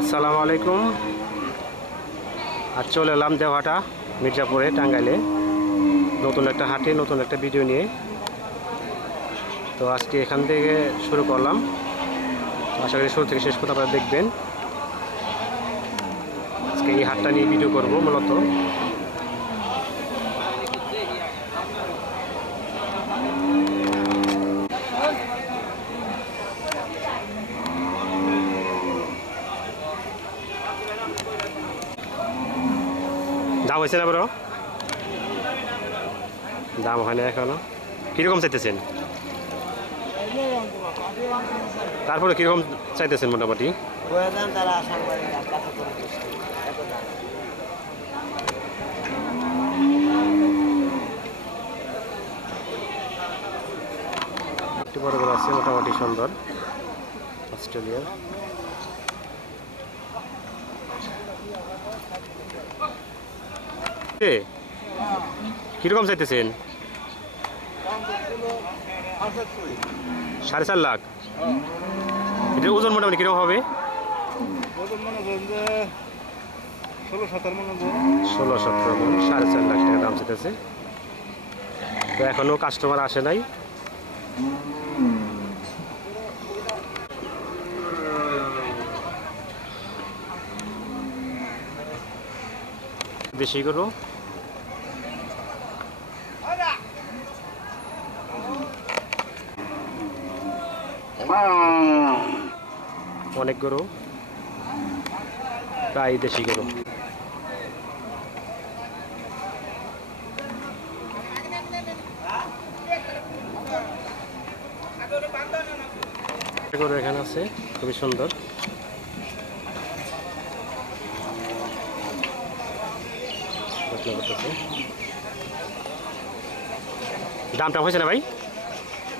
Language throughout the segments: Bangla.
আসসালামু আলাইকুম। আজ চলে এলাম দেওহাটা মির্জাপুরে টাঙ্গাইলে নতুন একটা হাটে নতুন একটা ভিডিও নিয়ে। তো আজকে এখান থেকে শুরু করলাম, আশা করি শুরু থেকে শেষ পর্যন্ত আপনারা দেখবেন। আজকে এই হাটটা নিয়ে ভিডিও করব মূলত। দাম হয়েছে না বড়? দাম হয় না এখনো। কীরকম চাইতেছেন? তারপরে কীরকম চাইতেছেন মোটামুটি? একটু বড় বড় আছে, মোটামুটি সুন্দর অস্ট্রেলিয়ার। কিরকম চাইতেছেন? 4.5 লাখ। এটার ওজন মোটামুটি কিরকম হবে? 16-17 মন। 4.5 লাখ টাকা দাম চাইতেছে। তো এখনো কাস্টমার আসে নাই। দেশি গরু অনেক গরু, প্রায় দেশি গরু। গরু এখানে আছে, খুবই সুন্দর। দামটা হয়েছে না ভাই?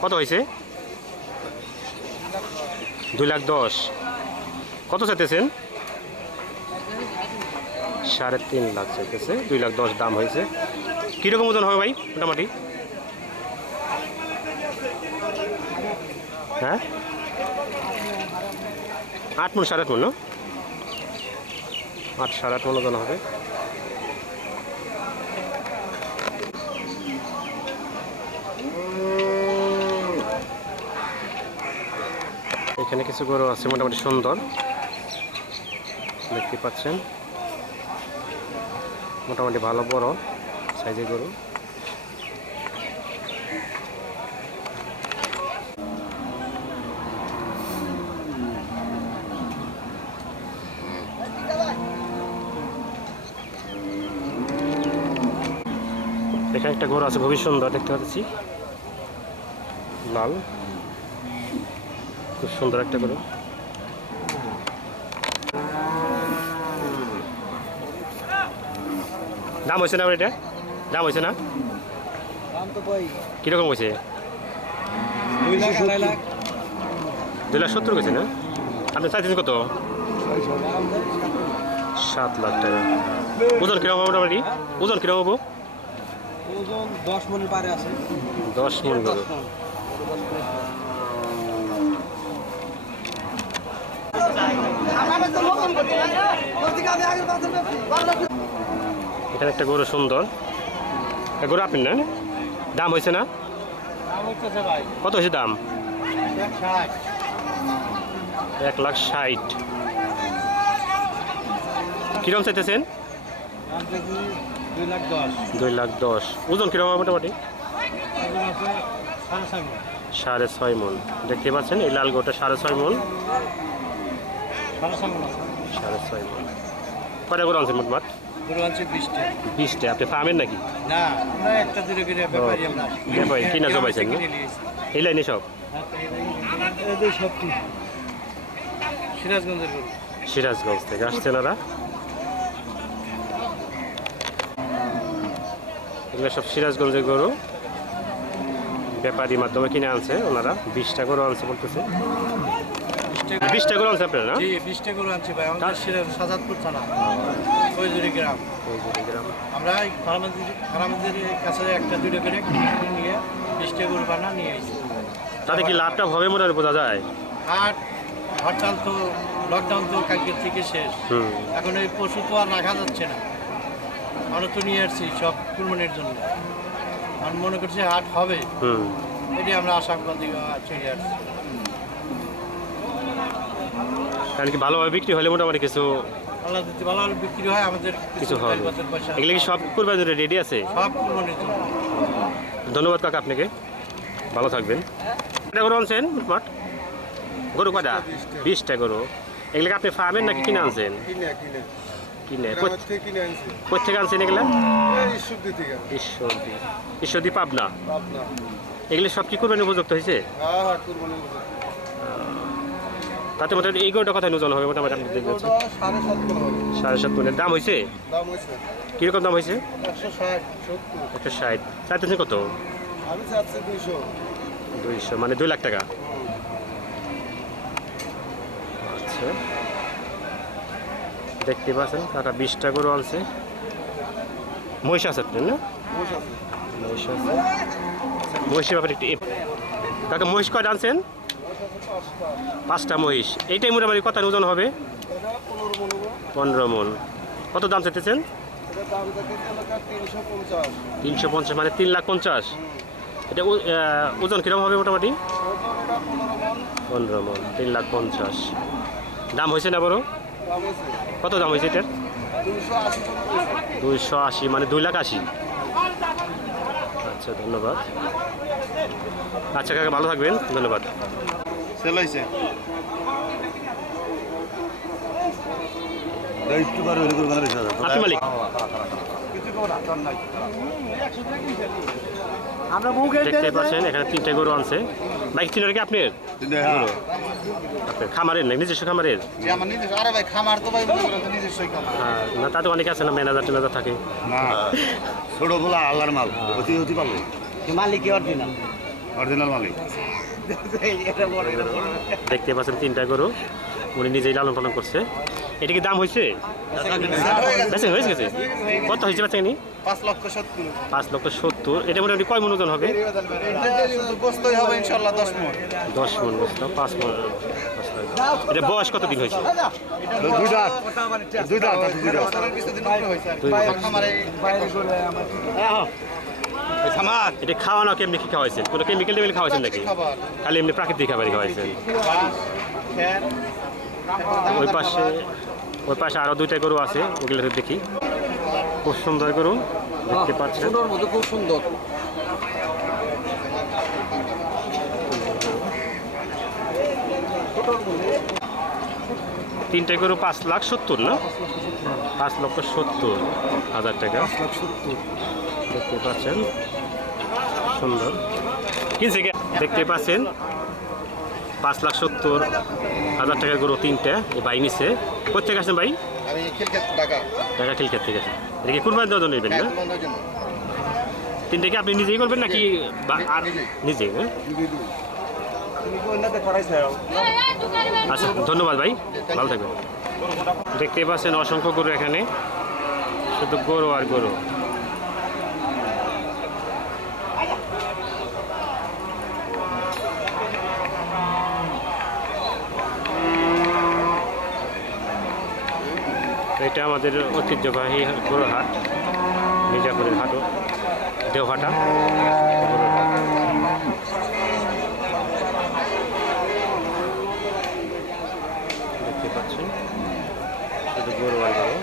কত হয়েছে? 2,10,000। কত চাইতেছেন? 3.5 লাখ চাইতেছে। 2,10,000 দাম হয়েছে। কীরকম ওজন হবে ভাই মোটামুটি? হ্যাঁ, 8 মণ 8.5 মণ না? 8 8.5 মণ ওজন হবে। এখানে কিছু গরু আছে মোটামুটি সুন্দর, দেখতে পাচ্ছেন। মোটামুটি ভালো বড় সাইজের গরু। এখানে একটা গরু আছে খুবই সুন্দর, দেখতে পাচ্ছি লাল, খুব সুন্দর একটা গরু। দাম হয়েছে না এটা? দাম হয়েছে না? কিরকম হয়েছে? 2,70,000 গেছে না? আপনি চাইছেন কত? 7 লাখ টাকা। ওজন কিরকম হবে মোটামুটি? ওজন কিরকম হবো? 10 মন পারে আছে। 10 মণ গরু। এখানে একটা গরু সুন্দর, গরু আপনি না? দাম হয়েছে না? কত হয়েছে দাম? 1,60,000। কিরকম চাইতেছেন? 2,10,000। ওজন কিরকম মোটামুটি? 6.5 মণ। দেখতে পাচ্ছেন এই লাল গরুটা 6.5 মণ। 6.5 মণ। কয়টা গরু আনছেন মোটমাট? 20টা। আপনি ফার্মের নাকি? না, আমরা একটা দূরে করে ব্যাপারী। আমরা ব্যাপারী কিনা জমাইছেন না? এই লাইনে সব সিরাজগঞ্জের গরু। সিরাজগঞ্জ থেকে আসছেন ওরা। এগুলো সব সিরাজগঞ্জের গরু, ব্যাপারীর মাধ্যমে কিনে আনছে ওনারা। 20টা গরু আনছে বলতেছে। 20টা গরু আনছে আপনারা না? 20টা গরু আনছি ভাই। আমাদের সাজাদপুর থানা, কৈজুরি গ্রাম। আমরা ফার্মাদের কাছে একটা দুটো করে নিয়ে 20টা গরু বানা নিয়ে আসছি। তাতে কি লাভটা হবে মনে হয় বোঝা যায়? হাট হরতাল তো লকডাউন তো কালকের থেকে শেষ। হুম। এখন এই পশু তো আর রাখা যাচ্ছে না। আমরা তো নিয়ে আসছি সব কুরবানির জন্য। আমি মনে করছি হাট হবে, হুম। এটি আমরা আশাবাদী ছেড়ে আসছি। কারণ কি ভালোভাবে বিক্রি হলে মোটামুটি কিছু আল্লাহ যদি ভালো ভালো বিক্রি হয় আমাদের কিছু হবে। কাগজপত্রের পয়সা এগুলো কি সব কুরবানির রেডি আছে? সব কুরবানির জন্য। ধন্যবাদ কাকা আপনাকে, ভালো থাকবেন। কটা গরু আনছেন মাঠ? গরু কটা? 20টা গরু। এগুলোকে আপনি ফার্মের নাকি কিনে আনছেন? কিনে কোথেকে আনছেন এগুলা? ঈশ্বরদী পাবনা। এগুলো সব কি কুরবানির উপযুক্ত হয়েছে? তাতে মোটামুটি এই গরুটা কথায় ওজন হবে মোটামুটি আপনি দেখবেন 7.5 মনের দাম হয়েছে? কিরকম দাম হয়েছে? 160। চাইতেছেন কত? 200, মানে 2 লাখ টাকা। আচ্ছা, দেখতে পাচ্ছেন কাকা 20টা গরু আনছে। মহিষ আছে আপনার না? মহিষ আছে। মহিষের ব্যাপারে একটু কাকা মহিষ কয়টা আনছেন? 5টা মহিষ। এইটাই মোটামুটি কত ওজন হবে? 15 মন। কত দাম চাইতেছেন? 350, মানে 3,50,000। এটা ওজন কিরকম হবে মোটামুটি? 15 মন, 3,50,000। দাম হয়েছে না বড়? কত দাম হয়েছে এটার? 280, মানে 2,80,000। আচ্ছা, ধন্যবাদ। আচ্ছা কাকা, ভালো থাকবেন, ধন্যবাদ। আপনি মালিক? দেখতে পাচ্ছেন এখানে 3টে গরু আনছে। বাইক চিনার কি আপনার? আপনার খামারের নাকি নিজস্ব খামারের? হ্যাঁ, না তাতে অনেক আছে না, ম্যানেজার ট্যানেজার থাকে। ছোট বলা আল্লাহর মাল অতি অতি পারবে মালিক অরিজিনাল মালিক। দেখতে পাচ্ছেন 3টা গরু উনি নিজেই লালন পালন করছে। এটা কি দাম হয়েছে? বেচেন হয়ে গেছে? কত হয়েছে বেচেনি? 5,70,000। 5,70,000। এটা মোটামুটি কয় মন ওজন হবে? বস্তই হবে ইনশাআল্লাহ 10 মণ। 10 মন বস্তা, 5 মন বস্তা। এটা বয়স কতদিন হয়েছে? দুইটা কিছুদিন উপরে হয়েছে আর কি। 2 বছর। খামারে এটা খাওয়ানো কেমনি কি খাওয়াইছেন? কোনো কেমিক্যাল টেমিক্যাল খাওয়াইছেন নাকি? খাবার খালি এমনি প্রাকৃতিক খাবারই খাওয়াইছেন? ঘাস, খ্যার, ওই পাশে আরো 2টা গরু আছে, ওগুলো দেখি। খুব সুন্দর গরু দেখতে পাচ্ছেন। খুব সুন্দর। 3টে গরু 5,70,000 না? 5,70,000 টাকা দেখতে পাচ্ছেন। সুন্দর কিনছে কে? দেখতে পাচ্ছেন 5,70,000 টাকার গরু 3টে এই ভাই নিচ্ছে। কোথেকে আসছেন ভাই? আমি খিলক্ষেত ঢাকা। ঢাকা খিলক্ষেত থেকে আসেন। এটা কি কুরবানি দেওয়ার জন্য নেবেন না? বন্ধের জন্য। 3টে কি আপনি নিজেই করবেন নাকি নিজেই? হ্যাঁ, আচ্ছা, ধন্যবাদ ভাই, ভালো থাকবেন। দেখতে পাচ্ছেন অসংখ্য গরু এখানে, শুধু গরু আর গরু। এটা আমাদের ঐতিহ্যবাহী গরুর হাট, মির্জাপুরের হাটও, দেওহাটা গরুর হাট। দেখতে পাচ্ছেন শুধু গরু আর গরু।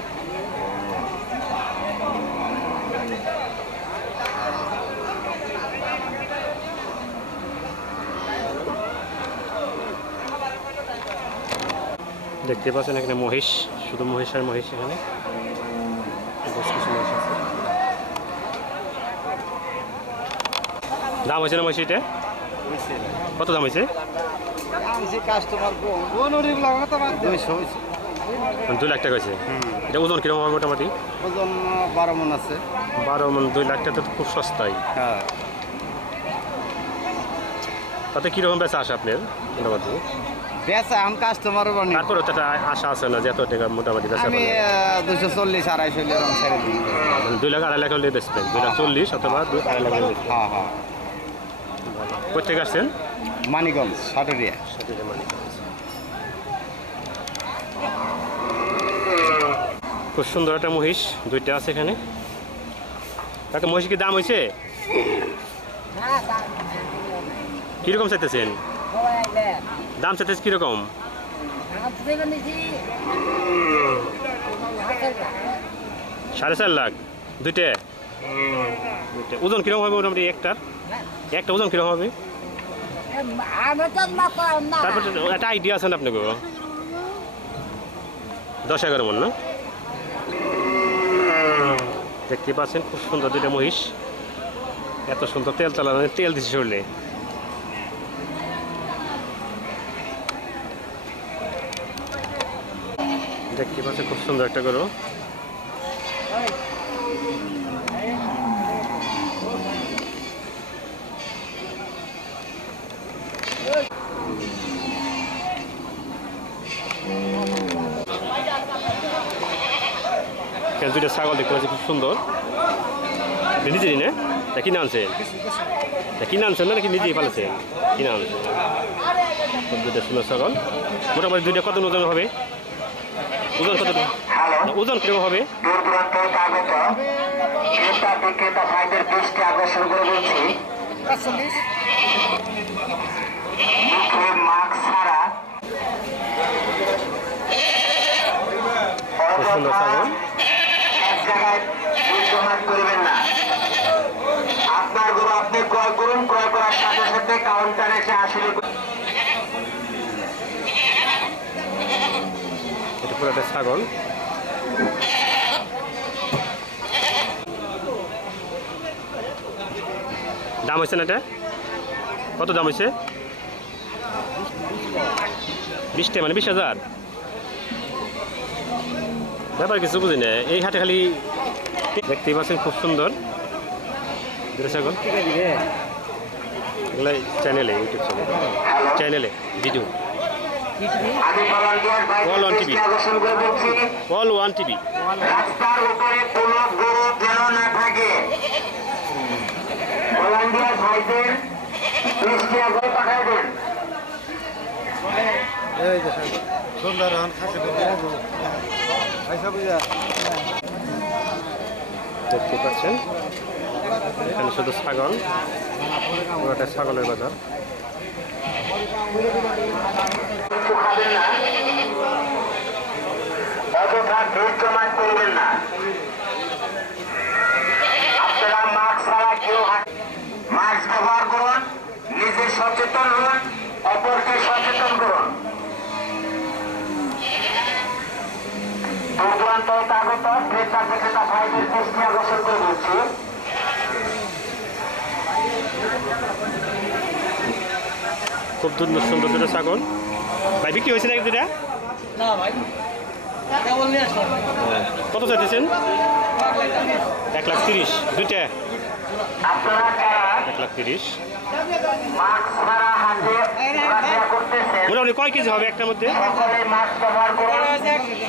দেখতে পাচ্ছেন এখানে মহিষ, শুধু মহিষ আর মহিষ। এখানে বেশ কিছু মহিষ আছে। দাম হয়েছে না মহিষিটা? কত দাম হয়েছে? কাস্টমার 2 লাখ টাকা হয়েছে। এটা ওজন কিরকম হবে মোটামুটি? ওজন 12 মণ আছে। 12 মন, 2 লাখ টাকা তো খুব সস্তাই। হ্যাঁ, তাতে কীরকম বেচা আসে আপনার মোটামুটি? বেচা আমি কাস্টমার বানি। তারপরে তো একটা আশা আছে না যে এত টাকা মোটামুটি বেচা আমি পাবেন? 240-250 এরকম ছেড়ে দিই। 2 লাখ 2.5 লাখ হলে বেচবেন? 2,40,000 অথবা 2.5 লাখ হলে বেচবেন। হ্যাঁ হ্যাঁ। কোথেকে আসছেন? মানিকগঞ্জ, সাটুরিয়া। সাথে মালিক। খুব সুন্দর একটা মহিষ, দুইটা আছে এখানে। কাকা মহিষ কি দাম হয়েছে? কিরকম চাইতেছেন? দাম চাইতেছে কিরকম? 4.5 লাখ দুইটা। ওজন কিরকম হবে মোটামুটি একটা ওজন কিরকম হবে? তারপর একটা আইডিয়া আছে না আপনাকে? 10-11 মন না? দেখতে পাচ্ছেন খুব সুন্দর দুইটা মহিষ, এত সুন্দর তেল চালানো, তেল দিচ্ছে শরীরে। দেখতে পাচ্ছেন খুব সুন্দর একটা গরু। এখানে দুইটা ছাগল দেখতে পাচ্ছি খুব সুন্দর। নিজেরই না? তা কিনে আনছেন? কিনে আনছেন না নাকি নিজেই পালাছেন? কিনে আনছেন। দুইটা সুন্দর ছাগল, মোটামুটি দুইটা কত ওজন হবে? ওজন কত? ওজন কিরকম হবে? খুব সুন্দর ছাগল। আপনার গরু আপনি ক্রয় করুন, ক্রয় করার সাথে সাথে কাউন্টারে এসে আসলে এটা পুরো একটা ছাগল। দাম হয়েছে না এটা? কত দাম হয়েছে? 20টা মানে 20,000। ব্যাপার কিছু বুঝি না, এই হাটে খালি দেখতেই পাচ্ছেন খুব সুন্দর দুটো ছাগল। এগুলো চ্যানেলে, ইউটিউব চ্যানেলে video. All One TV। All One TV। রাস্তার উপরে কোনো গরু যেন না থাকে। ভলান্টিয়ার ভাইদের 20 টাকা করে পাঠায় দেন। এই যে সুন্দর হন খাসি গরু পয়সা বুঝা দেখতে পাচ্ছেন এখানে শুধু ছাগল, পুরোটা ছাগলের বাজার। কিছু খাবেন না, অযথা ভিড় জমাট করবেন না। আপনারা মাস্ক ছাড়া কেউ মাস্ক ব্যবহার করুন, নিজে সচেতন হন, অপরকে সচেতন করুন। দূর দূরান্ত আগত ক্রেতা বিক্রেতা ভাইদের দৃষ্টি আকর্ষণ করে বলছি, খুব সুন্দর দুটো ছাগল। ভাই বিক্রি হয়েছে নাকি দুটা? না ভাই, কেবল নিয়ে আসলাম। কত চাইতেছেন? 1,30,000 দুইটা। আপনারা যারা 1,30,000। মাস্ক ছাড়া হাতে ঘোরাফেরা করতেছেন, মোটামুটি কয় কেজি হবে একটার মধ্যে? সকলে মাস্ক ব্যবহার করুন,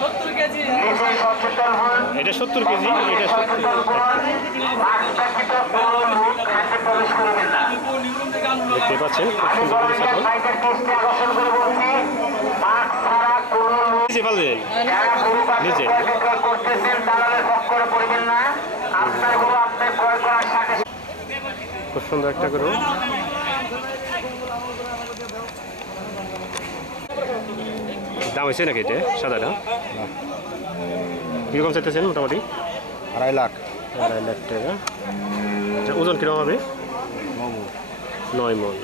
70 কেজি। নিজে সচেতন হন, এটা 70 কেজি, এটা 70। সচেতন করুন। মাস্ক ব্যতীত কোনো লোক হাতে প্রবেশ করবেন না। দেখতে পাচ্ছেন খুব আমি সুন্দর দুটো ভলান্টিয়ার ছাগল। ভাইদের দৃষ্টি আকর্ষণ করে বলছি, মাস্ক ছাড়া কোনো লোক নিজে পালছেন? যারা গরু পাখি নিজে। ক্রয় বিক্রয় করতেছেন দালালের চক্করে পড়বেন না। আপনার গরু আপনি ক্রয় করার সাথে খুব সুন্দর একটা গরু। দাম হয়েছে নাকি এটা সাদাটা? কীরকম চাইতেছেন মোটামুটি? 2.5 লাখ। 2.5 লাখ টাকা। আচ্ছা, ওজন কীরকম হবে? 9 মণ।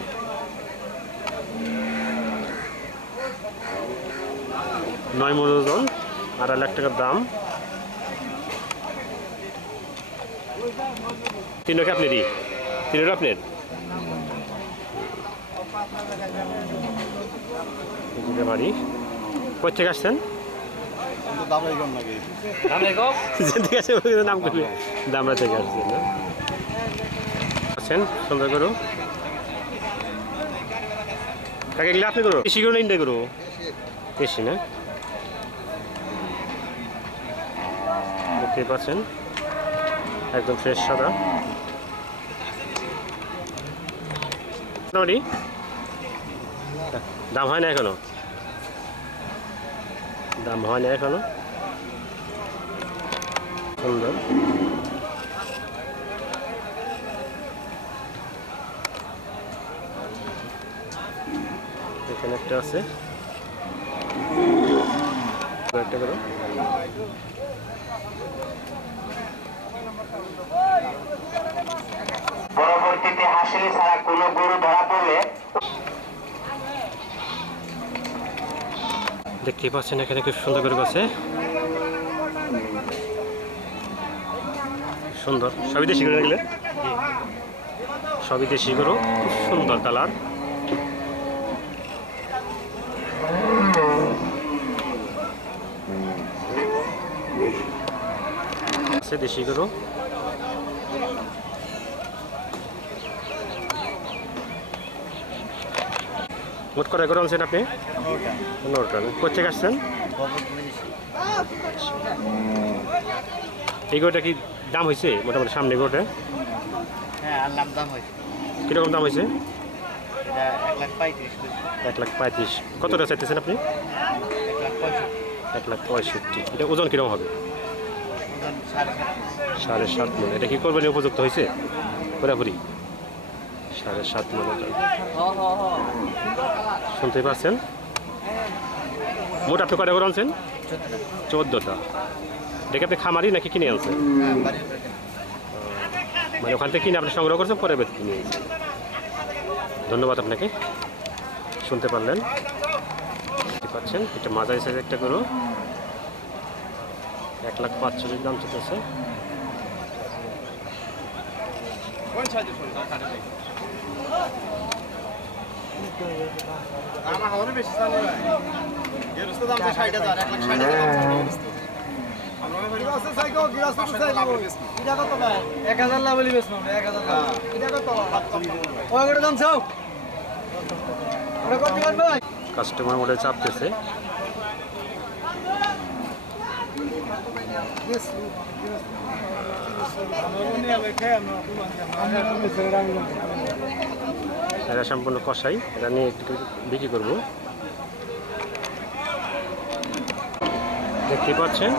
9 মণ ওজন, 2.5 লাখ টাকার দাম। তিনটা কি আপনারই? তিনটা আপনার? বাড়ি কই থেকে আসছেন? দামাই কম নাকি? ঠিক আছে, নাম করবি দামরা থেকে আসছেন না? আছেন সুন্দর করো কাকে গেলে আপনি করো বেশি করে ইন্ডিয়া করো বেশি না? দেখতে পাচ্ছেন একদম ফ্রেশ সাদা। মোটামুটি দাম হয় না এখনো? দাম হয় না এখনো? সুন্দর। এখানে একটা আছে, একটা করো। পরবর্তীতে হাসিলি ছাড়া কোনো গরু ধরা পড়লে দেখতেই পাচ্ছেন এখানে খুব সুন্দর করে আছে, সুন্দর। সবই দেশি গরু এগুলো, সবই দেশি গরু, খুব সুন্দর কালার। আছে দেশি গরু। মোট কটা গরু আনছেন আপনি? 15টা। কোথেকে আসছেন? এই গরুটা কি দাম হয়েছে মোটামুটি? সামনে গরুটা হ্যাঁ, আল্লাহ দাম হয়েছে কীরকম দাম হয়েছে? 1,35,000 1,35,000। কতটা চাইতেছেন আপনি? 1,65,000 1,65,000। এটা ওজন কীরকম হবে? ওজন 7.5 7.5 মণ। এটা কি কোরবানির উপযুক্ত হয়েছে পুরাপুরি? 7.5 মণ। শুনতে পাচ্ছেন? মোট আপনি কটা করে আনছেন? 14টা। দেখে আপনি খামারি নাকি কিনে আনছেন? হ্যাঁ, বাড়ির উপরে। মানে ওখান থেকে কিনে আপনি সংগ্রহ করছেন, পরে বেশি কিনে আনছেন। ধন্যবাদ আপনাকে। শুনতে পারলেন, দেখতে পাচ্ছেন এটা মাঝারি সাইজের একটা গরু, 1,65,000 দাম চলতেছে। আমার হাওয়ারে বেশি চালু হয়। এর উস্তাদ দাম 60,000, 1,60,000 কাস্টমার মোটে চাপতেছে। এরা সম্পূর্ণ কষাই, এটা নিয়ে একটু বিক্রি করবো। দেখতে পাচ্ছেন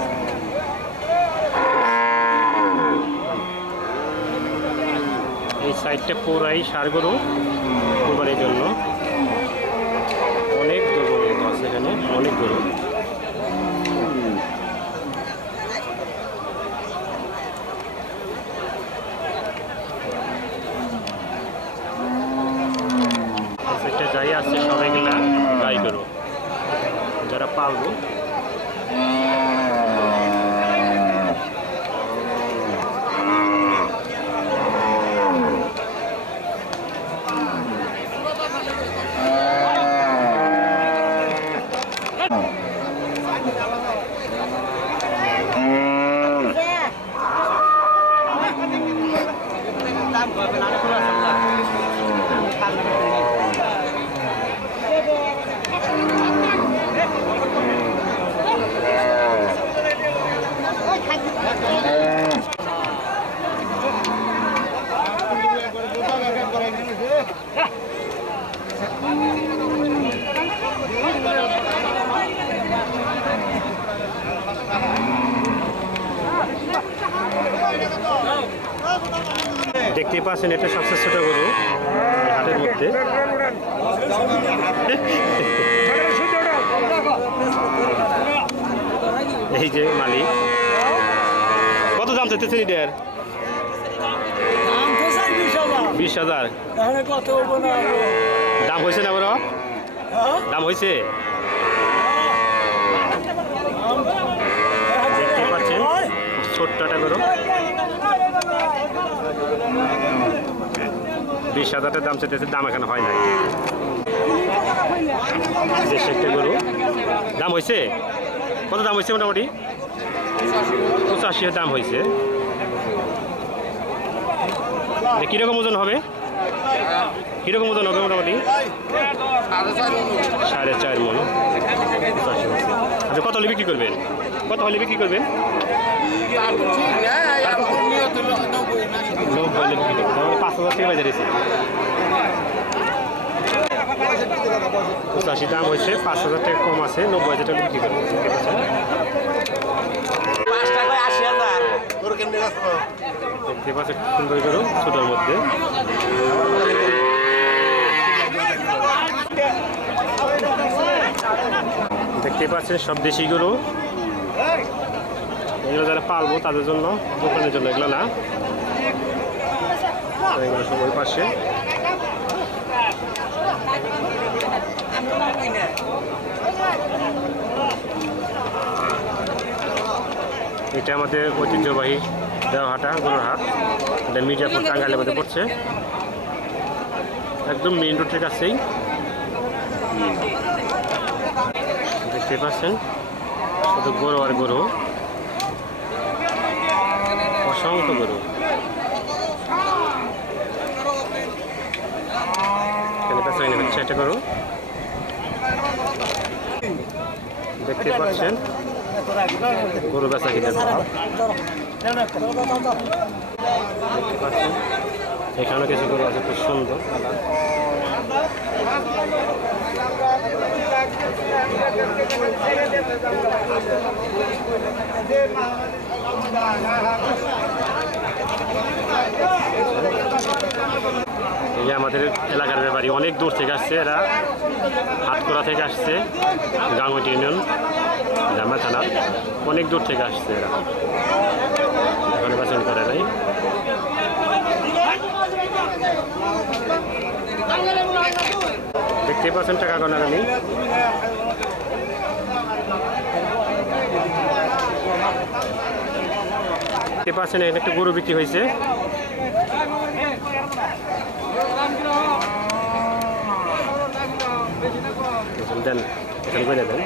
এই সাইডটা পুরাই ষাঁড় গরু কোরবানির জন্য। অনেক গরু আছে এখানে, অনেক গরু। সাইডটা যাই আছে সবাইগুলা গাই গরু, যারা পালবো। দেখতেই পাচ্ছেন এটা সবচেয়ে ছোট গরু এই হাটের মধ্যে। এই যে মালিক, কত দাম চাইতেছেন এটার? 20,000। দাম হয়েছে না বড়? দাম হয়েছে? দেখতে পাচ্ছেন ছোট্ট একটা গরু, 20,000 দাম চাইতেছে। দাম এখানে হয় নাই। দেশে একটা গরু, দাম হয়েছে? কত দাম হয়েছে? মোটামুটি 85 দাম হয়েছে। কীরকম ওজন হবে? কীরকম ওজন হবে মোটামুটি? 4.5 মণ। আচ্ছা, কত হলে বিক্রি করবেন? কত হলে বিক্রি করবেন? 90 হলে বিক্রি করবেন। 5,000 টাকা বাজারে 85 দাম হয়েছে, 5,000 টাকা কম আছে, 90,000 টাকা বিক্রি করবেন। দেখতে পাচ্ছেন সুন্দর গরু ছোটোর মধ্যে। দেখতে পাচ্ছেন সব দেশি গরু। এগুলো যারা পালবো তাদের জন্য, দোকানের জন্য এগুলো না। এগুলো সব ওই পাশে। এটা আমাদের ঐতিহ্যবাহী দেওহাটা গরুর হাট। এটা মির্জাপুর টাঙ্গাইলের মধ্যে পড়ছে, একদম মেইন রোডের কাছেই। দেখতে পাচ্ছেন শুধু গরু আর গরু, অসংখ্য গরু। এখানে বেচা কিনে হচ্ছে একটা গরু। দেখতে পাচ্ছেন গরু বেচা কিনে। দেখতে পাচ্ছেন এখানেও কিছু গরু আছে খুব সুন্দর। এই আমাদের এলাকার ব্যাপারী অনেক দূর থেকে আসছে, এরা হাটকোড়া থেকে আসছে, গাঙ্গুটি ইউনিয়ন জামা থানার অনেক দূর থেকে আসছে এরা, এখানে বাছন করে নাই। দেখতে পাচ্ছেন টাকা গণাগানি। দেখতে পাচ্ছেন এখানে একটা গরু বিক্রি হয়েছে। দেন এখানে করে দেন।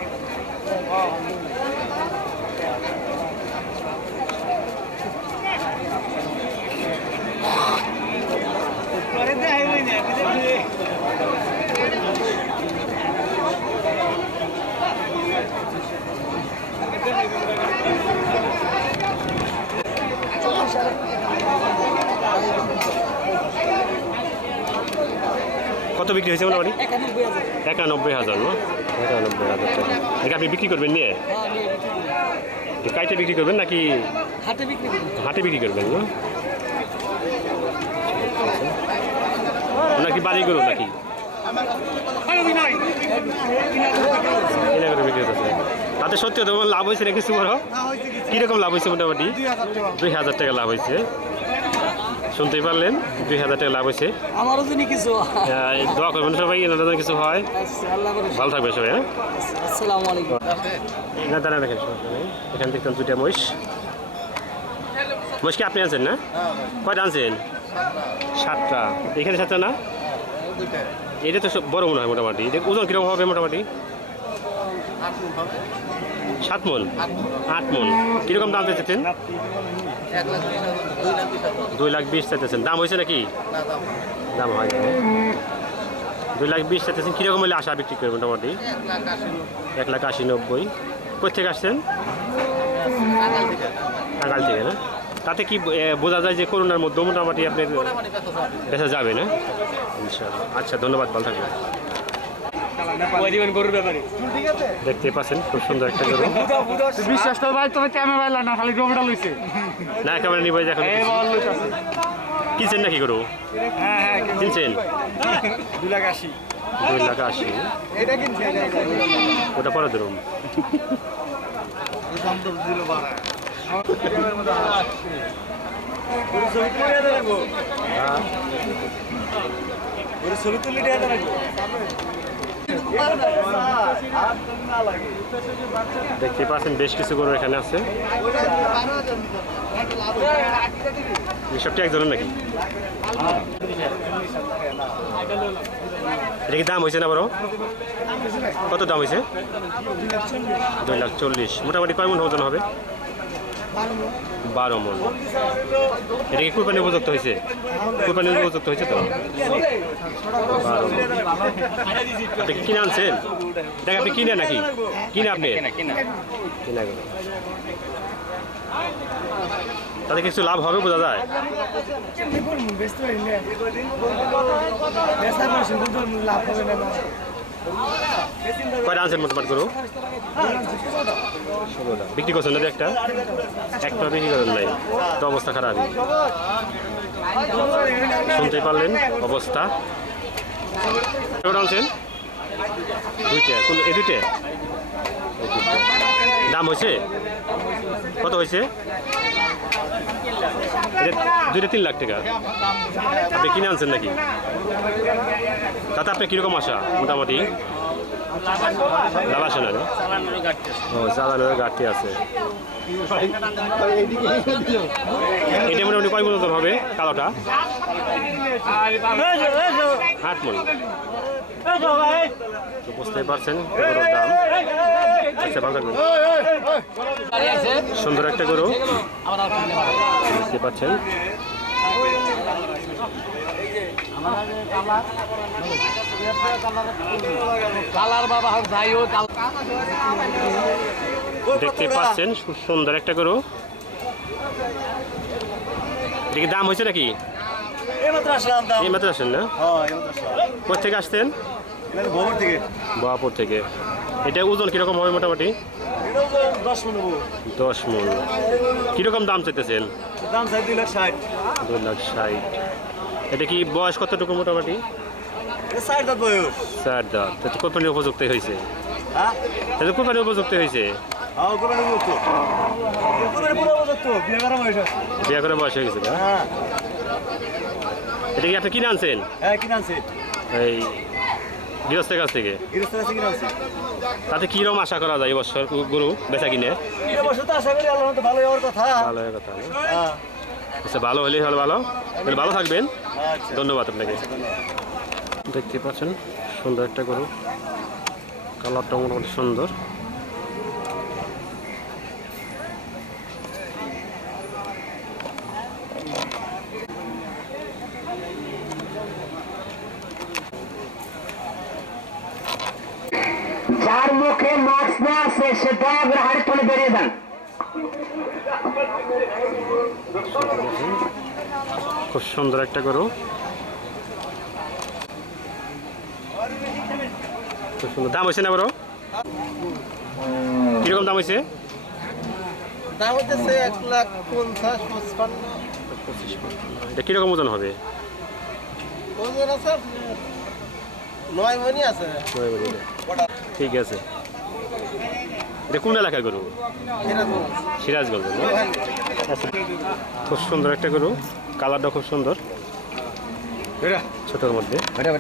কত বিক্রি হয়েছে মোটামুটি? 91,000 না? 91,000 টাকা। এটা আপনি বিক্রি করবেন নিয়ে? কাইটে বিক্রি করবেন নাকি হাটে বিক্রি করবেন না? নাকি বাড়ি গরু নাকি কিনা করে বিক্রি করতেছে? তাতে সত্যি তোমার লাভ হয়েছে না কিছু বড়? কিরকম লাভ হয়েছে? মোটামুটি 2,000 টাকা লাভ হয়েছে। শুনতেই পারলেন 2,000 টাকা লাভ হয়েছে। আমারও যদি কিছু দোয়া করবেন সবাই, এনাদের কিছু হয়। ভালো থাকবে সবাই। হ্যাঁ, আসসালামু আলাইকুম। না দাঁড়া রাখেন, এখান থেকে 2টা মহিষ। মহিষ কি আপনি আনছেন না? কয়টা আনছেন? 7টা। এখানে 7টা না? এটা তো বড় মনে হয় মোটামুটি। এটা ওজন কিরকম হবে মোটামুটি? 7 মন 8 মন। কিরকম দাম চাইতেছেন? 2,20,000 চাইতেছেন। দাম হয়েছে নাকি? দাম হয় 2,20,000 চাইতেছেন। কিরকম হলে আশা বিক্রি করবেন মোটামুটি? 1,80,90,000। কোথা থেকে আসছেন? টাঙ্গাইল থেকে না? তাতে কি বোঝা যায় যে করোনার মধ্যে মোটামুটি আপনার বেচা যাবে না? ইনশাআল্লাহ। আচ্ছা, ধন্যবাদ, ভালো থাকবেন। দেখতে পাচ্ছেন খুব সুন্দর একটা গরু। বিশ্বাস করো ভাই, তুমি ক্যামেরা না খালি জমিটা লইছে না, ক্যামেরা নিয়ে এখন কিনছেন নাকি গরু? কিনছেন? 2,80,000। 2,80,000। এটা কিনছে ওটা পরে ধরুন। দেখতে পাচ্ছেন বেশ কিছু গরু এখানে আছে। সবটি একজনের নাকি? এটা কি দাম হয়েছে না বড়? কত দাম হয়েছে? 2,40,000। মোটামুটি কয় মন ওজন হবে? 12 মন। এটা কি কুরবানি উপযুক্ত হয়েছে? কুরবানি উপযুক্ত হয়েছে তো? 12 মন। আপনি কি কিনে আনছেন? এটা আপনি কিনে নাকি? কিনে আপনি? কিনা গরু। তাতে কিছু লাভ হবে বোঝা যায়? কয়টা আনছেন মোটামুটি গরু? 16টা বিক্রি করছেন না? একটা বিক্রি করেন নাই, তো অবস্থা খারাপই। শুনতেই পারলেন অবস্থা। কয়টা আনছেন? 2টা। এই 2টা দাম হয়েছে কত হয়েছে? 2টা 3 লাখ টাকা। আপনি কিনে আনছেন নাকি? তাতে আপনি কিরকম আশা মোটামুটি? লাভ আসে না? ও চালানোর ঘাটতি আছে। এটা মোটামুটি কয় মন ওজন হবে কালোটা? 8 মন। তো বুঝতেই পারছেন গরুর দাম। আচ্ছা ভালো থাকবেন। সুন্দর একটা গরু বুঝতে পারছেন। দেখতে পাচ্ছেন সুন্দর একটা গরু। এটা কি দাম হয়েছে নাকি? এই মাত্র আসেন না? কোথা থেকে আসতেন? বাহাপুর থেকে। এটা ওজন কিরকম হবে মোটামুটি? 10 মন। কিরকম দাম চাইতেছেন? দাম চাই 2,60,000। 2,60,000। এটা কি বয়স কতটুকু মোটামুটি? 4 দাঁত বয়স। 4 দাঁত। তো কোরবানির উপযুক্ত হয়েছে? হ্যাঁ, এটা কোরবানির উপযুক্ত হয়েছে? কোরবানি উপযুক্ত। কোরবানি পুরো উপযুক্ত, বিয়ে করা বয়স আছে। বিয়ে করে বয়স হয়ে গেছে না? হ্যাঁ। এটা কি আপনি কিনে আনছেন? হ্যাঁ, কিনে আনছি। এই গৃহস্থের কাছ থেকে? গৃহস্থের কাছে কিনে আনছি। তাতে কিরকম আশা করা যায় এবছর গরু বেচা কিনে? এবছর তো আশা করি আল্লাহর মতো ভালোই হওয়ার কথা। ভালো হয়ে কথা। হ্যাঁ। আচ্ছা ভালো হলেই হলো ভালো। তাহলে ভালো থাকবেন। আচ্ছা। ধন্যবাদ আপনাকে। দেখতে পাচ্ছেন সুন্দর একটা গরু, কালারটা মোটামুটি সুন্দর। যার মুখে মাস্ক না আছে সে দয়া করে হাড়ি তুলে বেরিয়ে যান। খুব সুন্দর একটা গরু, খুব সুন্দর। দাম হয়েছে না বড়? কিরকম দাম হয়েছে? দাম হচ্ছে 1,50,55। এটা কিরকম ওজন হবে? ওজন আছে 9 মণি আছে। ঠিক আছে। এটা কোন এলাকার গরু? সিরাজগঞ্জ। আচ্ছা, খুব সুন্দর একটা গরু, কালারটা খুব সুন্দর, ছোটোর মধ্যে।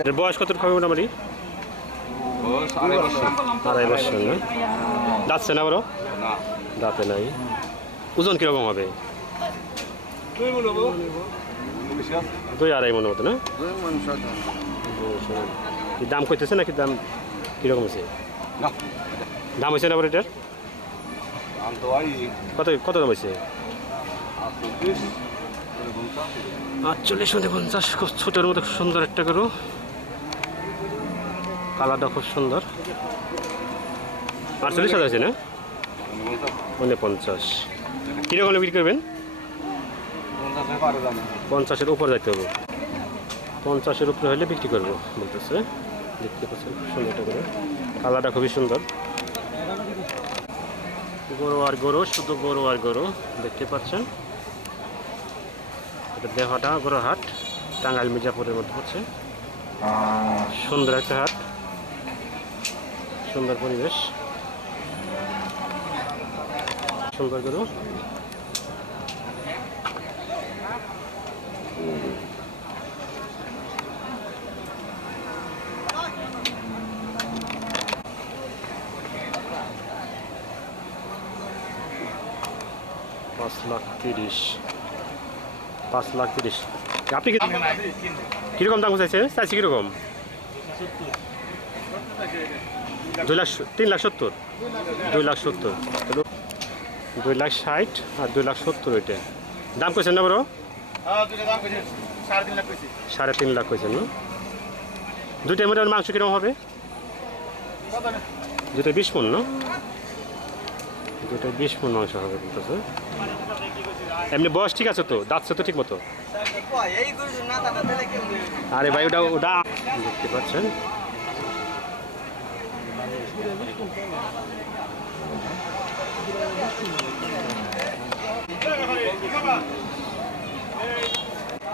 এর বয়স কত হবে মোটামুটি? 2.5 বছর না? দাঁতছে না বড়? দাঁতে নাই। ওজন কিরকম হবে? 2-2.5 মনের মতো না? কি দাম কইতেছে নাকি দাম কিরকম হয়েছে? দাম হয়েছে না বড় এটার? কত দাম হয়েছে? 48-50। খুব ছোটোর মধ্যে সুন্দর একটা গরু, কালারটা খুব সুন্দর। 48,000 হয়েছে না? 49। কীরকম বিক্রি করবেন? 50-এর উপরে যাইতে হবে। 50-এর উপরে হলে বিক্রি করবো বলতেছে। দেখতে পাচ্ছেন সুন্দর একটা গরু, কালারটা খুবই সুন্দর। গরু আর গরু, শুধু গরু আর গরু দেখতে পাচ্ছেন। এটা দেহাটা গরুর হাট, টাঙ্গাইল মির্জাপুরের মধ্যে হচ্ছে। সুন্দর একটা হাট, সুন্দর পরিবেশ, সুন্দর গরু। পাঁচ লাখ 30। আপনি কিরকম দাম চাইছে? চাইছি কিরকম? 3,70,000। 2,70,000, 2,60,000 আর 2,70,000। ওইটা দাম কইছেন না বড়? 3.5 লাখ কইছেন না? দুইটা মোটামুটি মাংস কিরকম হবে? দুটো 20 মণ না? দুটো 20 মণ মাংস হবে বলতেছে। এমনি বয়স ঠিক আছে তো? দাঁতছে তো ঠিক মতো? আরে ভাই ওটা দেখতে পাচ্ছেন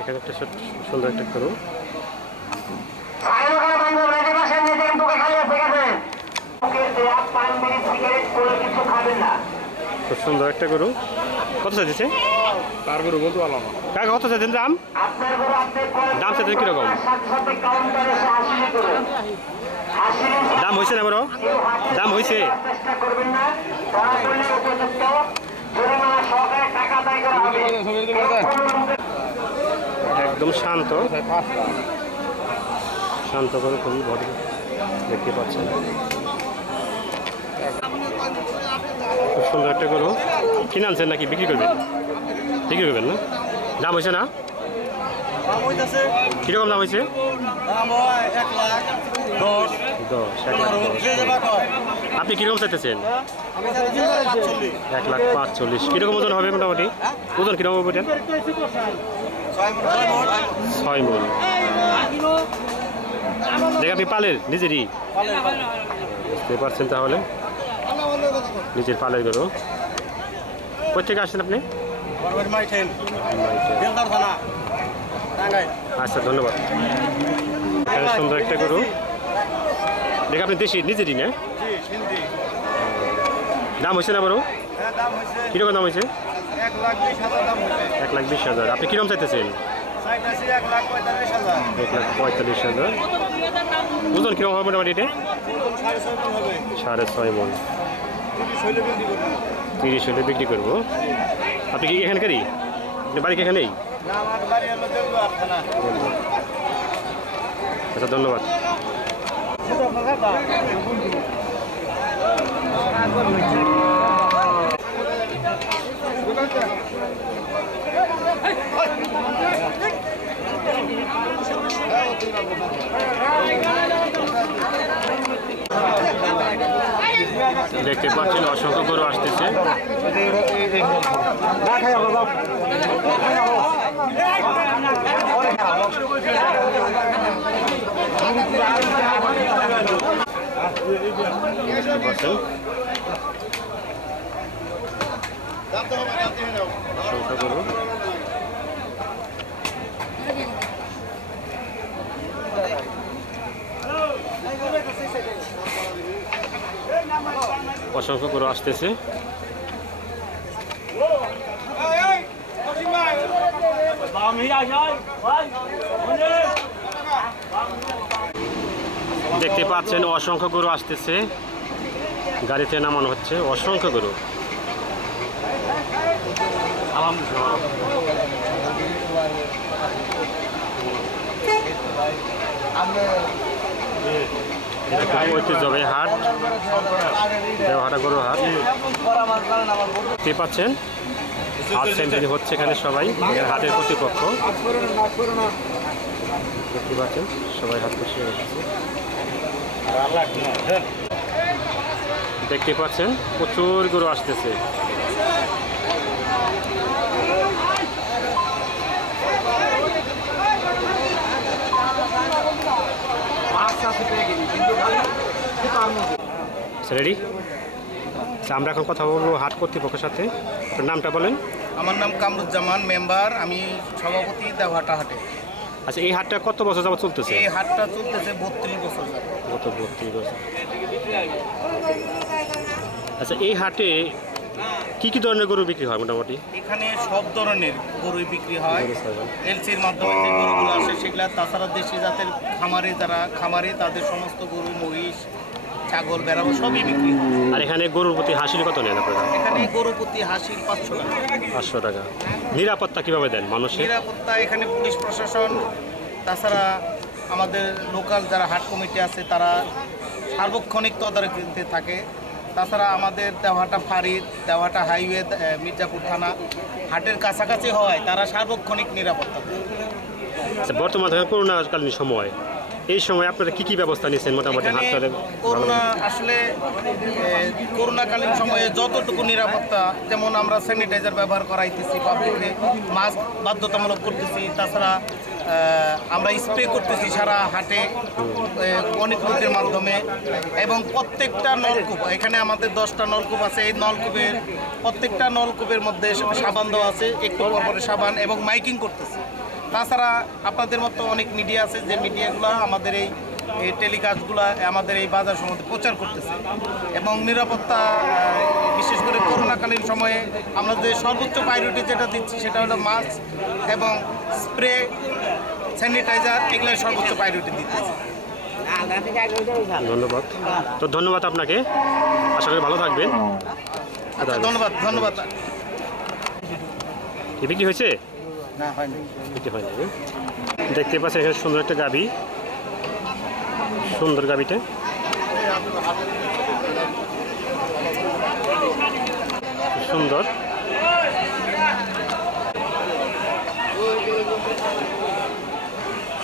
এখানে একটা সুন্দর একটা গরু। খুব সুন্দর একটা গরু। কত চাইছে? তার গরু বলতে পারলাম না। কাকা কত চাইছেন দাম? দাম চাইছেন কিরকম? দাম হয়েছে না বড়? দাম হয়েছে? একদম শান্ত শান্ত করে খুবই ভদ্র দেখতে পাচ্ছেন। খুব সুন্দর একটা গরু। কিনে আনছেন নাকি বিক্রি করবেন? বিক্রি করবেন না? দাম হয়েছে না? কিরকম দাম হয়েছে? 1,10,000 10। আপনি কিরকম চাইতেছেন? 1,45,000। কিরকম ওজন হবে মোটামুটি? ওজন কিরকম হবে? 6 মণ। দেখ আপনি পালের নিজেরই বুঝতে পারছেন তাহলে নিজের পালের গরু। কোথেকে আসছেন আপনি? আচ্ছা ধন্যবাদ। এখানে সুন্দর একটা গরু। দেখ আপনি দেশি নিজেরই না? দাম হয়েছে না বড়? কিরকম দাম হয়েছে? 1,20,000। আপনি কিরকম চাইতেছেন? 1,45,000। ওজন কিরকম হবে মোটামুটি এটা? 6.5 মণ। 30 হলে বিক্রি করবো। আপনি কি এখানকারই? আপনি বাড়ি কি এখানেই? আচ্ছা ধন্যবাদ। দেখতে পাচ্ছেন অসংখ্য গরু আসতেছে। অসংখ্য গরু। অসংখ্য গরু আসতেছে। দেখতে পাচ্ছেন অসংখ্য গরু আসতেছে, গাড়িতে নামানো হচ্ছে অসংখ্য গরু। ঐতিহ্যবাহী হাট, দেওহাটা গরু হাট। দেখতে পাচ্ছেন হাট সেন্টারি হচ্ছে এখানে সবাই হাটের কর্তৃপক্ষ। দেখতে পাচ্ছেন সবাই হাট বসে হচ্ছে। দেখতে পাচ্ছেন প্রচুর গরু আসতেছে। রেডি? আমরা এখন কথা বলবো হাট কর্তৃপক্ষের সাথে। নামটা বলেন। আমার নাম কামরুজ্জামান, মেম্বার, আমি সভাপতি দেওহাটা হাটে। আচ্ছা, এই হাটটা কত বছর যাবত চলতেছে? এই হাটটা চলতেছে 32 বছর। গত 32 বছর। আচ্ছা, এই হাটে কি কি ধরনের গরু বিক্রি হয় মোটামুটি? এখানে সব ধরনের গরুই বিক্রি হয়। এলসির মাধ্যমে যে গরুগুলো আসে সেগুলা, তাছাড়া দেশি জাতের খামারে তাদের সমস্ত গরু, মহিষ, ছাগল, বেড়াও সবই বিক্রি হয়। আর এখানে গরুর প্রতি হাসিল কত নেন আপনারা? এখানে গরু প্রতি হাসিল 500 টাকা। 500 টাকা। নিরাপত্তা কিভাবে দেন মানুষের? নিরাপত্তা এখানে পুলিশ প্রশাসন, তাছাড়া আমাদের লোকাল যারা হাট কমিটি আছে তারা সার্বক্ষণিক তদারকিতে থাকে। তাছাড়া আমাদের দেওহাটা ফাঁড়ি, দেওহাটা হাইওয়ে, মির্জাপুর থানা হাটের কাছাকাছি হয়, তারা সার্বক্ষণিক নিরাপত্তা দেয়। আচ্ছা, বর্তমানে করোনাকালীন সময়, এই সময় আপনারা কি কি ব্যবস্থা নিয়েছেন মোটামুটি এখানে হাটটা? করোনাকালীন সময়ে যতটুকু নিরাপত্তা, যেমন আমরা স্যানিটাইজার ব্যবহার করাইতেছি, পাবলিকে মাস্ক বাধ্যতামূলক করতেছি, তাছাড়া আমরা স্প্রে করতেছি সারা হাটে অনেক লোকের মাধ্যমে, এবং প্রত্যেকটা নলকূপ, এখানে আমাদের 10টা নলকূপ আছে, এই নলকূপের প্রত্যেকটা নলকূপের মধ্যে সাবান দেওয়া আছে, একটু পর পরে সাবান, এবং মাইকিং করতেছি। তাছাড়া আপনাদের মতো অনেক মিডিয়া আছে যে মিডিয়াগুলো আমাদের এই টেলিকাস্টগুলো আমাদের এই বাজার সম্বন্ধে প্রচার করতেছে এবং নিরাপত্তা বিশেষ করে করোনাকালীন সময়ে আমরা যে সর্বোচ্চ প্রায়োরিটি যেটা দিচ্ছি সেটা হলো মাস্ক এবং স্প্রে স্যানিটাইজার এগুলোর সর্বোচ্চ প্রায়োরিটি দিতেছি। ধন্যবাদ। তো ধন্যবাদ আপনাকে, আশা করি ভালো থাকবেন। আচ্ছা, ধন্যবাদ। কি বিক্রি হয়েছে? না, হয়নি। বিক্রি হয়নি। দেখতে পাচ্ছেন এখানে সুন্দর একটা গাভী, সুন্দর গাভীটা। সুন্দর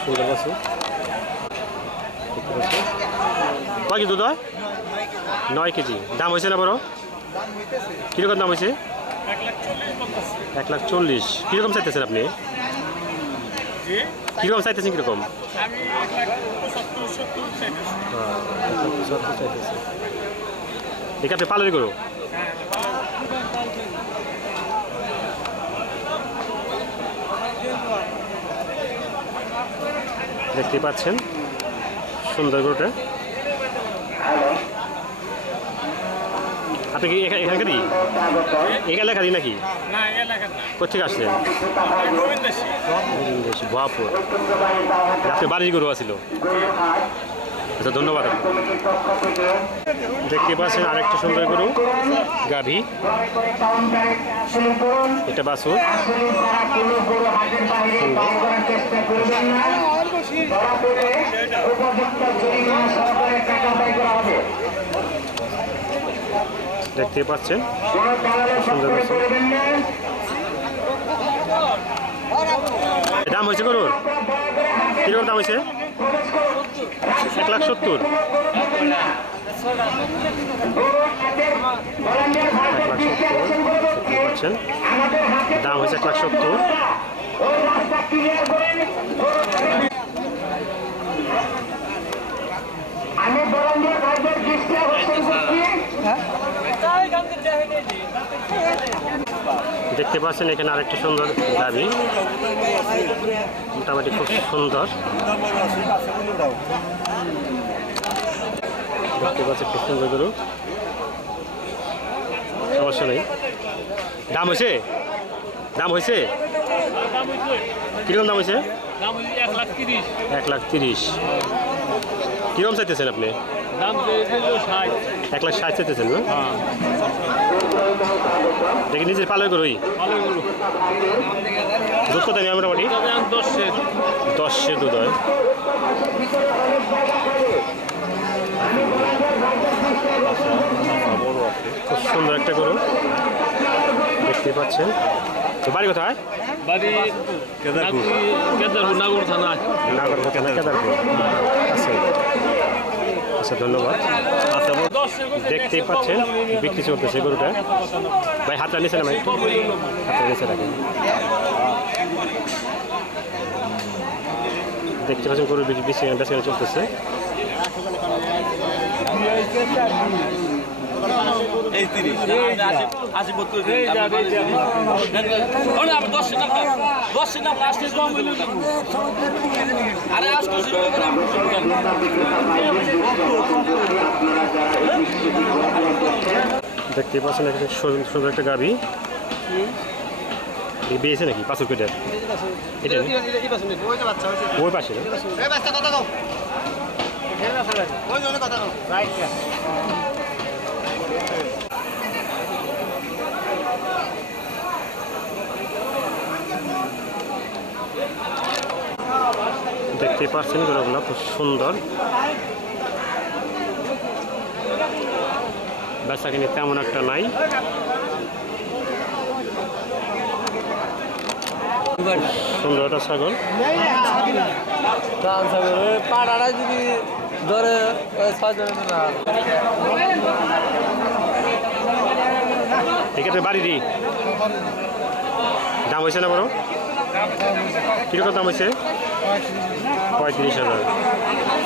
সুন্দর আছে। কয় কেজি দুধ হয়? 9 কেজি। দাম হয়েছে না বড়? কীরকম দাম হয়েছে? 1,40,000। কীরকম চাইতেছেন আপনি? কীরকম চাইতেছেন? কীরকম? ঠিক আছে, পালন করো। দেখতে পাচ্ছেন সুন্দর গরুটা। আপনি কি এখানকারই? এই এলাকারই নাকি? কোথেকে আসলেন? ভুয়াপুর। আপনার বাড়ির গরু আছিল? আচ্ছা, ধন্যবাদ। দেখতে পাচ্ছেন আরেকটা সুন্দর গরু, গাভী। এটা বাছুর। দেখতে পাচ্ছেন সুন্দর বাছুর। দাম হয়েছে গরুর? কিরকম দাম হয়েছে? 1,70,000। পাচ্ছেন দাম হয়েছে 1,70,000। দেখতে পাচ্ছেন এখানে আরেকটা সুন্দর গাভী, মোটামুটি খুব সুন্দর। দেখতে পাচ্ছেন খুব সুন্দর গরু, সমস্যা নেই। দাম হয়েছে? দাম হয়েছে? কিরকম দাম হয়েছে? 1,30,000। কিরকম চাইতেছেন আপনি? 1,60,000 চাইতেছেন না? দেখি নিজের পালন করুই। দুধ কত নেই মোটামুটি? 10 দুধ হয়। খুব সুন্দর একটা গরু দেখতে পাচ্ছেন। তো বাড়ি কোথায়? বাড়ি কেদারপুর, নাগর থানা। নাগরপুর থানা, কেদারপুর। আচ্ছা, ধন্যবাদ। দেখতেই পাচ্ছেন বিক্রি চলতেছে গরুটা। ভাই হাতটা নিচে না, ভাই হাতটা নিচে রাখেন। দেখতে পাচ্ছেন গরুর বেচাকেনা চলতেছে। দেখতে পাচ্ছেন একটা সুন্দর একটা গাভী বিয়েছে নাকি? 5 কেটার এটা ওই পাশে দেখতে পাচ্ছেন গরুগুলো খুব সুন্দর। বেচা কিনে তেমন একটা নাই। সুন্দর একটা ছাগল। পাড়াটা যদি ধরে 6 জনের ঠিক আছে, বাড়িরই দাম হয়েছে না বড়? কিরকম দাম হয়েছে? 35,000।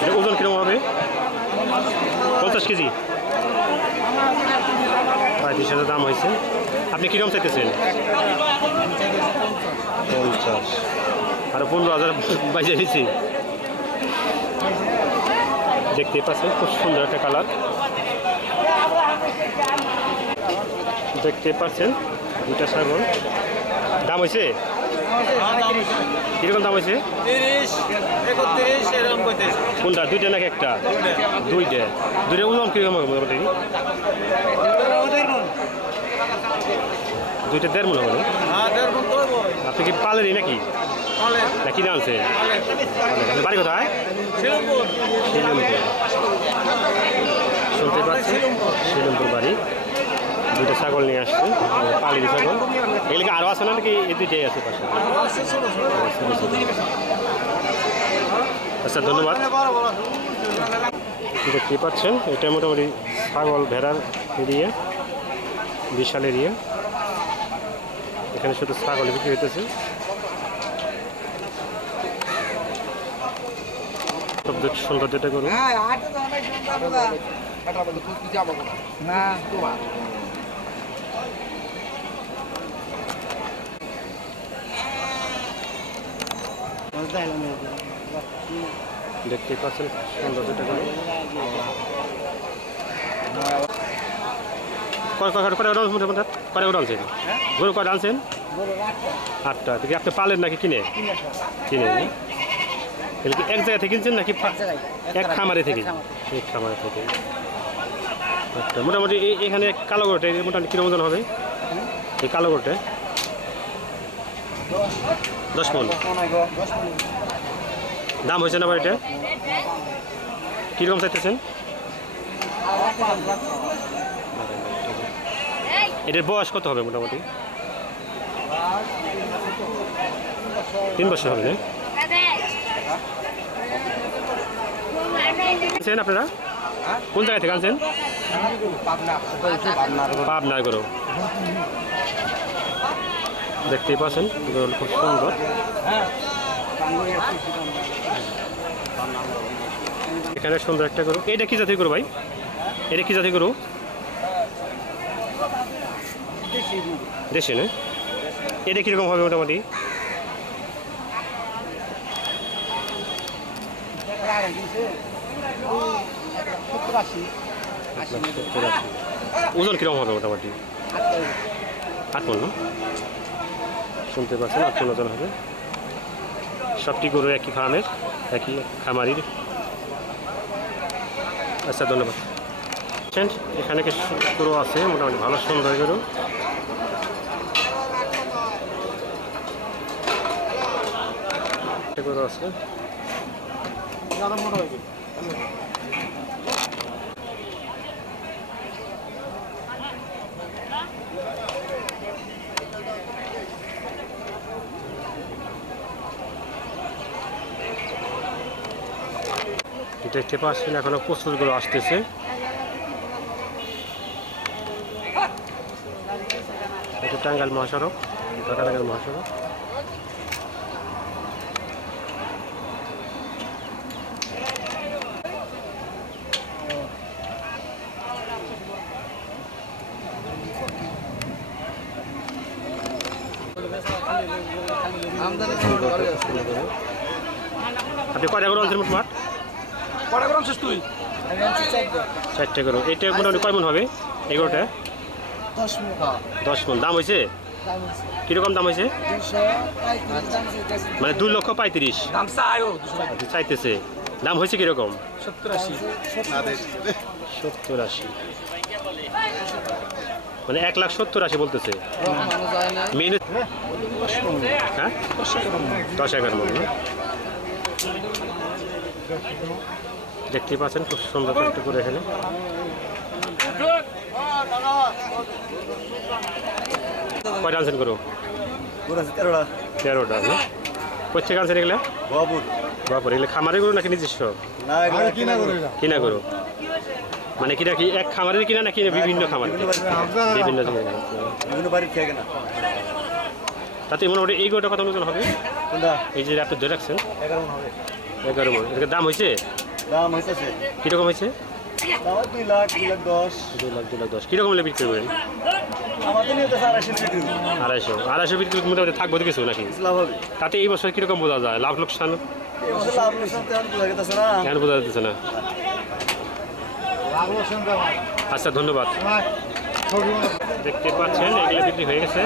এটা ওজন কিরকম হবে? 50 কেজি। 35,000 দাম হয়েছে। আপনি কিরকম চাইতেছেন? 50। আর 15,000 বাইজে নিচ্ছি। দেখতে পাচ্ছেন খুব সুন্দর একটা কালার, দেখতে পাচ্ছেন দুইটা ছাগল। দাম হয়েছে কিরকম দাম হয়েছে? 30, 31 এরকম কইতেছে। কোনটা, দুইটা নাকি একটা? দুইটা। দুইটা ওজন কিরকম হবে মোটামুটি? দুইটা 1.5 মণ হবে না? হ্যাঁ, দেড় মণ তো হইবো। আপনি কি পালেনই নাকি না কিনে আনছে? বাড়ি কোথায়? শিলংপুর। শুনতে পাচ্ছি শিলংপুর বাড়ি। দুটো ছাগল নিয়ে আসছে, পালির ছাগল। এগুলিকে আরও আছে না নাকি এই দুইটাই আছে পাশে? আচ্ছা, ধন্যবাদ। দেখতে পাচ্ছেন এটা মোটামুটি ছাগল ভেড়ার এরিয়া, বিশাল এরিয়া। এখানে শুধু ছাগল বিক্রি হইতেছে। সৌন্দর্যটা করুন। দেখতে পাচ্ছেন সৌন্দর্যটা করুন। কয় আনছেন গরু? কয়টা আনছেন? 8টা। থেকে আপনি পালেন নাকি কিনে? কিনে কি এক জায়গা থেকে কিনছেন নাকি এক খামারে থেকে? এক খামারে থেকে। আচ্ছা, মোটামুটি এখানে কালো গরুটা মোটামুটি কিরকম ওজন হবে? এই কালো গরুটা 10 মণ। দাম হয়েছে না এটা? কীরকম চাইতেছেন? এটার বয়স কত হবে মোটামুটি? 3 বছর হবে না? আনছেন আপনারা কোন জায়গা থেকে আনছেন? পাবনার গরু। দেখতেই পাচ্ছেন গরু খুব সুন্দর। এখানে সুন্দর একটা গরু। এটা কি জাতির গরু ভাই? এটা কি জাতির গরু? দেশি না? এটা কিরকম হবে মোটামুটি? ওজন কিরকম হবে মোটামুটি? 8 মণ। শুনতে পাচ্ছেন 8 মণ ওজন হবে। সবটি গরু একই ফার্মের, একই খামারির। আচ্ছা, ধন্যবাদ। এখানে কিছু গরু আছে মোটামুটি ভালো সুন্দর গরু। গরু আছে দেখতে পাচ্ছেন এখনো প্রচুর গরু আসতেছে। এটা টাঙ্গাইল মহাসড়ক, ঢাকা টাঙ্গাইল মহাসড়ক। আপনি কয়টা গরু আনছেন মোটমাট? কটা গ্রাম শেষ তুই? 4টে গরু। এটা মোটামুটি কয় মণ হবে এই গরুটা? 10 মণ। দাম হয়েছে কিরকম? দাম হয়েছে মানে 2,35,000 দাম চাইও চাইতেছে। দাম হয়েছে কিরকম? 70-80। 70-80 মানে 1,70,000 বলতেছে। মিনিট হ্যাঁ 10-11 মণ। দেখতেই পাচ্ছেন খুব সুন্দর একটা করে এখানে। কয়টা আনছেন গরু? 13টা না? কোথেকে আনছেন এগুলা? বাপুর। এগুলো খামারের গরু নাকি নিজস্ব? কিনা গরু। মানে কিনা কি এক খামারের কিনা নাকি বিভিন্ন খামার? বিভিন্ন জায়গায়। তাতে মোটামুটি এই গরুটা কত ওজন হবে? এই যে আপনি ধরে রাখছেন 11 মণ। এটার দাম হয়েছে? কিরকম হয়েছে? 2 লাখ 2 লাখ 10। 2 লাখ 2 লাখ 10। কিরকম হলে বিক্রি করবেন? আড়াইশো বিক্রি মোটামুটি থাকবো তো কিছু নাকি তাতে এই বছর কিরকম বোঝা যায় লাভ লোকসান কেন বোঝা যাচ্ছে না আচ্ছা ধন্যবাদ দেখতে পাচ্ছেন এগুলো বিক্রি হয়ে গেছে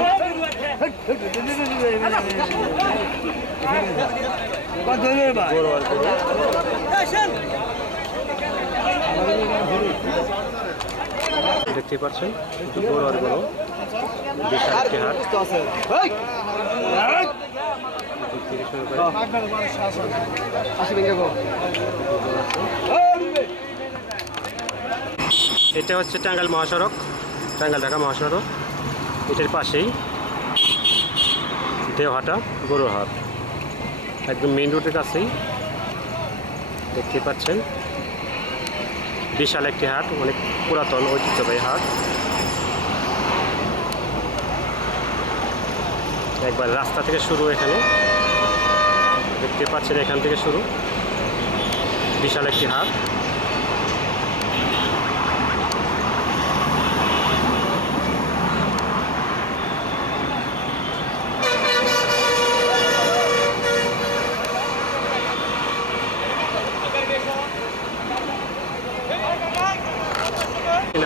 দেখতে পাচ্ছেন বড় আর বড় বিশাল একটি হাট থেকে শুরু করে এটা হচ্ছে টাঙ্গাইল মহাসড়ক টাঙ্গাইল ঢাকা মহাসড়ক এটার পাশেই দেওহাটা গরুর হাট একদম মেইন রোডের কাছেই দেখতে পাচ্ছেন বিশাল একটি হাট অনেক পুরাতন ঐতিহ্যবাহী হাট একবার রাস্তা থেকে শুরু এখানে দেখতে পাচ্ছেন এখান থেকে শুরু বিশাল একটি হাট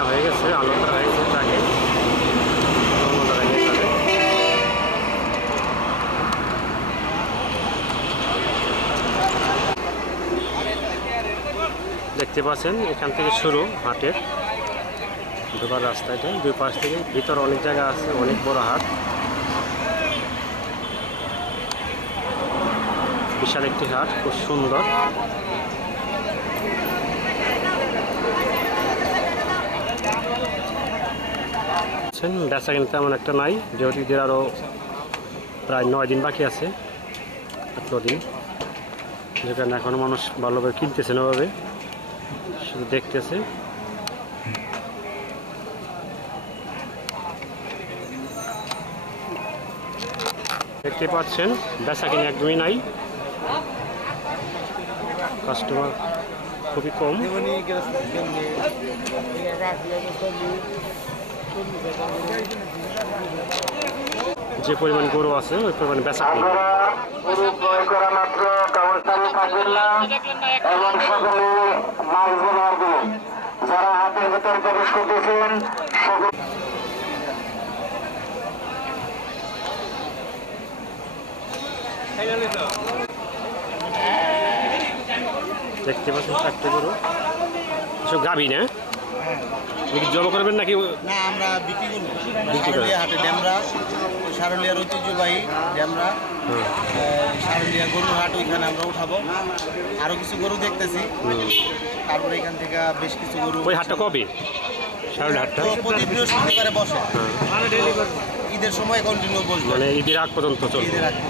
হয়ে গেছে আলাদা হয়ে গেছে ট্রাকে অন্য জায়গায় নিয়ে যাবে দেখতে পাচ্ছেন এখান থেকে শুরু হাটের ঢোকার রাস্তাটা দুই পাশ থেকে ভিতরে অনেক জায়গা আছে অনেক বড় হাট বিশাল একটি হাট খুব সুন্দর বেচা কিনতে তেমন একটা নাই যেহেতু ঈদের আরও প্রায় 9 দিন বাকি আছে 8 দিন যেখানে এখনও মানুষ ভালোভাবে কিনতেছে না ভাবে শুধু দেখতেছে দেখতে পাচ্ছেন বেচা কিনে একদমই নাই কাস্টমার খুবই কম যে পরিমাণ গরু আছে ওই পরিমাণ বেচা কিনে গরু ক্রয় করা মাত্র কাউন্টারে থাকবেন না এবং সকলে মাস্ক ব্যবহার করুন যারা হাতের ভেতর প্রবেশ করতেছেন দেখতে পাচ্ছেন চারটে গরু এসব গাভী না জব করবেন নাকি না আমরা বিক্রি করবো বিক্রি করেন? সারুলিয়া হাটে ড্যামরা সারুলিয়ার ঐতিহ্যবাহী ড্যামরা সারুলিয়া গরুর হাট ওইখানে আমরা উঠাবো আরও কিছু গরু দেখতেছি তারপরে এখান থেকে বেশ কিছু গরু ওই হাটটা কবে সারুল হাটটা তো প্রতি বৃহস্পতিবারে বসে ঈদের সময় কন্টিনিউ বসবে মানে ঈদের আগ পর্যন্ত চলবে ঈদের আগে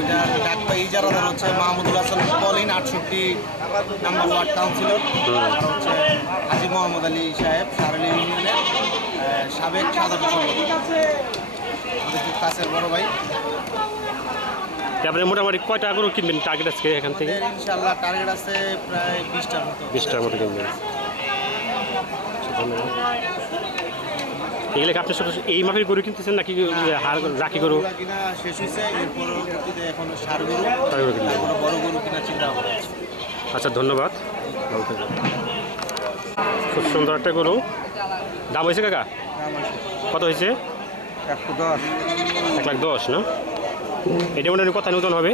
এটা ডাক পাই ইজারাদার হচ্ছে Mahmudul Hasan Polin 68 number ward councillor আর হচ্ছে হাজি মোহাম্মদ আলী সাহেব সারুলি ইউনিয়নের সাবেক সাধারণ সম্পাদক আমাদের খুব কাছের বড় ভাই তারপরে মোটামুটি কয়টা গরু কিনবেন টার্গেট আজকে এখান থেকে ইনশাল্লাহ টার্গেট আছে প্রায় 20টার মতো 20টার মতো কিনবেন এগুলো কি আপনি শুধু এই মাপের গরু কিনতেছেন নাকি হাড় রাখি গরু এগুলা কিনা শেষ হয়েছে এর পরবর্তীতে এখন ষাঁড় গরু ষাঁড় গরু কিনবেন। তারপরে বড় গরু কিনা চিন্তা ভাবনা আছে। আচ্ছা ধন্যবাদ ভালো থাকবেন। খুব সুন্দর একটা গরু দাম হয়েছে কাকা কত হয়েছে 1,10,000 না এটা মনে হয় কথা নতুন হবে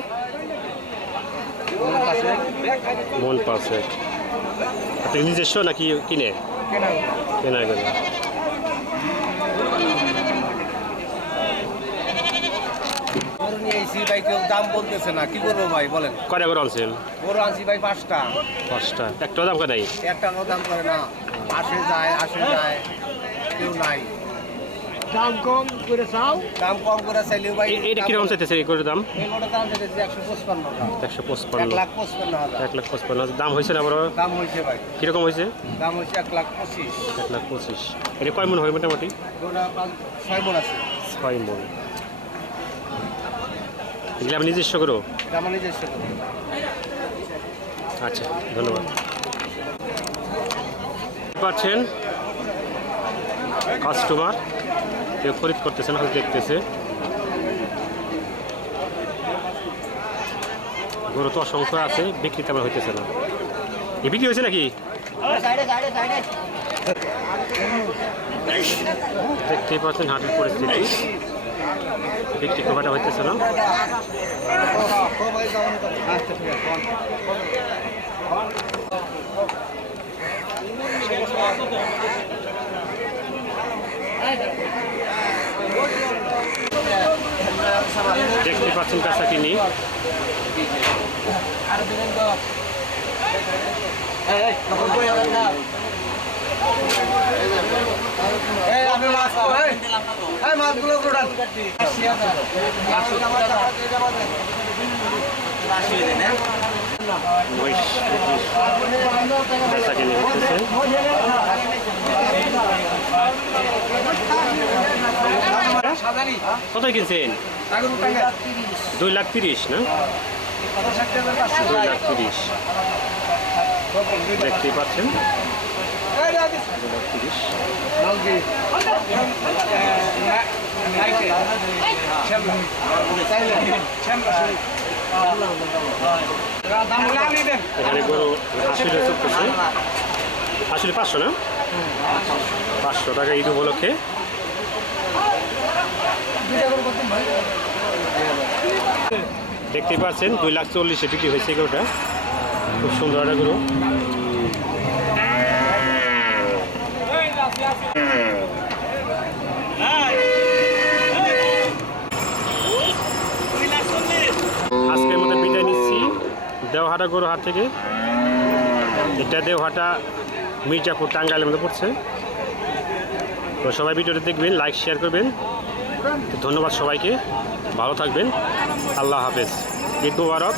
মন পাশে আপনি নিজস্ব নাকি কিনে কেনা গেল গরু নিয়ে এসি ভাই কেউ দাম বলতেছে না কি করবো ভাই বলেন কয়টা করে আনছেন গরু আনছি ভাই 5টা 5টা একটাও দাম কেনাই একটা দাম করে না আসে যায় কেউ নাই দাম কম করে চাইলেও ভাই এটা কিরকম চাইতেছে এই গরুর দাম এই গরুটার দাম চাইতেছে 155 টাকা 155 1,55,000 দাম হয়েছে না বড় দাম হয়েছে ভাই কিরকম হয়েছে দাম হয়েছে 1,25,000 1,25,000 এটা কয় মন হয় মোটামুটি গরুটা 6 মণ আছে 6 মন এগুলো আপনি নিজস্ব করো এটা আমার নিজস্ব গরু। আচ্ছা ধন্যবাদ পাচ্ছেন কাস্টমার কেউ খরিদ করতেছে না, দেখতেছে। গরু তো অসংখ্য আছে, বিক্রি তেমন হইতেছে না। এ বিক্রি হয়েছে নাকি? দেখতেই পাচ্ছেন হাটের পরিস্থিতি, বিক্রি খুব একটা হইতেছে না। দেখতে পাচ্ছেন কাঁচা কিনি, কাঁচা কিনি হচ্ছে। কত কিনছেন? 2,30,000 না? 2,30,000 দেখতেই পাচ্ছেন। 2,30,000 এখানে গরু আসলে চলতেছে, আসলে 500 না? 500 টাকা ঈদ উপলক্ষে। দেখতেই পাচ্ছেন 2,40,000 বিক্রি হয়েছে গরুটা, খুব সুন্দর একটা গরু। আজকের মধ্যে বিদায় নিচ্ছি দেওহাটা গরু হাট থেকে। এটা দেওহাটা মির্জাপুর টাঙ্গাইলের মধ্যে পড়ছে। তো সবাই ভিডিওটা দেখবেন, লাইক শেয়ার করবেন। ধন্যবাদ সবাইকে, ভালো থাকবেন, আল্লাহ হাফেজ, ঈদ মুবারক।